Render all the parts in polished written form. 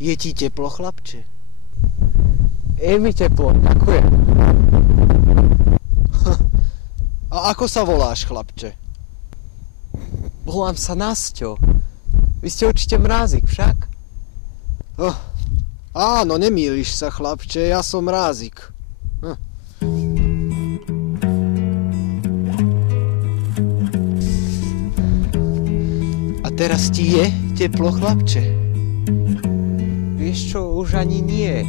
Je ti teplo, chlapče? Je mi teplo, ďakujem. A ako sa voláš, chlapče? Volám sa Nasťo. Vy ste určite Mrázik, však? Áno, nemýliš sa, chlapče, ja som Mrázik. A teraz ti je teplo, chlapče? Vieš čo, už ani nie.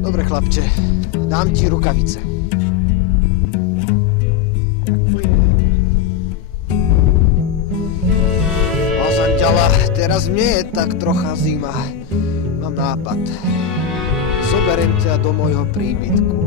Dobre, chlapče, dám ti rukavice. Teraz mne je tak trocha zima. Mám nápad. Zoberiem ťa do môjho príbytku.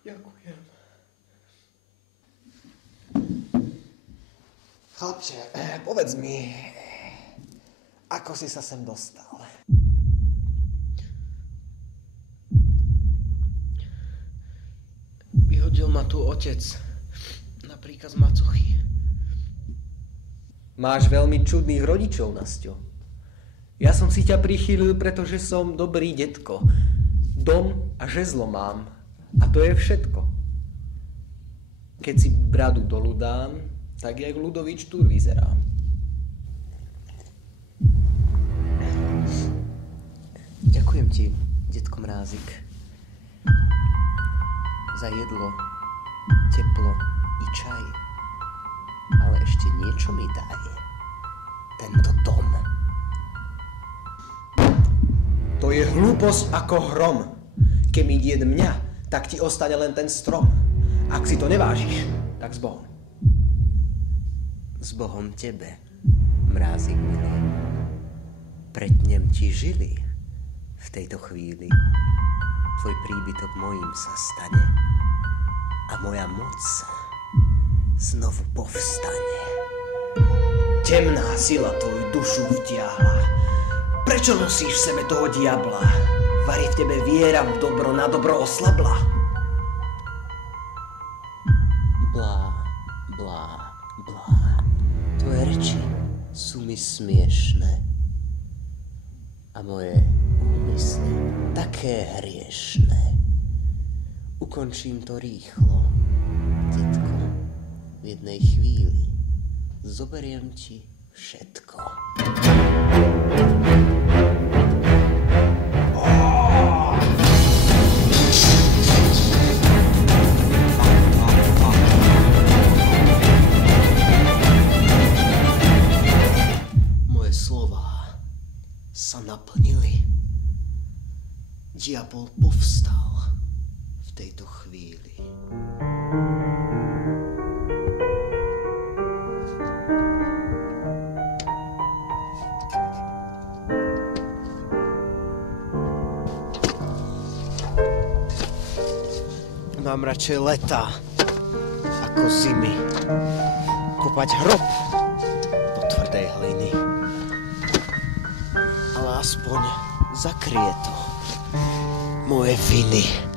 Ďakujem. Chlapče, povedz mi, ako si sa sem dostal? Vyhodil ma tu otec na príkaz macochy. Máš veľmi čudných rodičov, Nasťo. Ja som si ťa prichýlil, pretože som dobrý detko. Dom a žezlo mám. A to je všetko. Keď si bradu dolu dám, tak jak Ludovič Túr vyzerám. Ďakujem ti, detko Mrázik. Za jedlo, teplo i čaj. Ale ešte niečo mi daj. Tento dom. To je hlúposť ako hrom. Keď mi died mňa, tak ti ostane len ten strom. Ak si to nevážiš, tak s Bohom. S Bohom tebe, Mrázik milý. Pretnem ti žily v tejto chvíli. Tvoj príbytok mojím sa stane a moja moc znovu povstane. Temná sila tvoju dušu vtiahla. Prečo nosíš v sebe toho diabla? Vari v tebe viera v dobro na dobro oslabla. Blá, blá, blá. Tvoje reči sú mi smiešné. A moje úmysly také hriešné. Ukončím to rýchlo, detko. V jednej chvíli zoberiem ti všetko. Moje slová sa naplnili. Diabol povstal v tejto chvíli. Mám radšej leta ako zimy. Kopať hrob do tvrdej hliny. Ale aspoň zakrie to moje viny.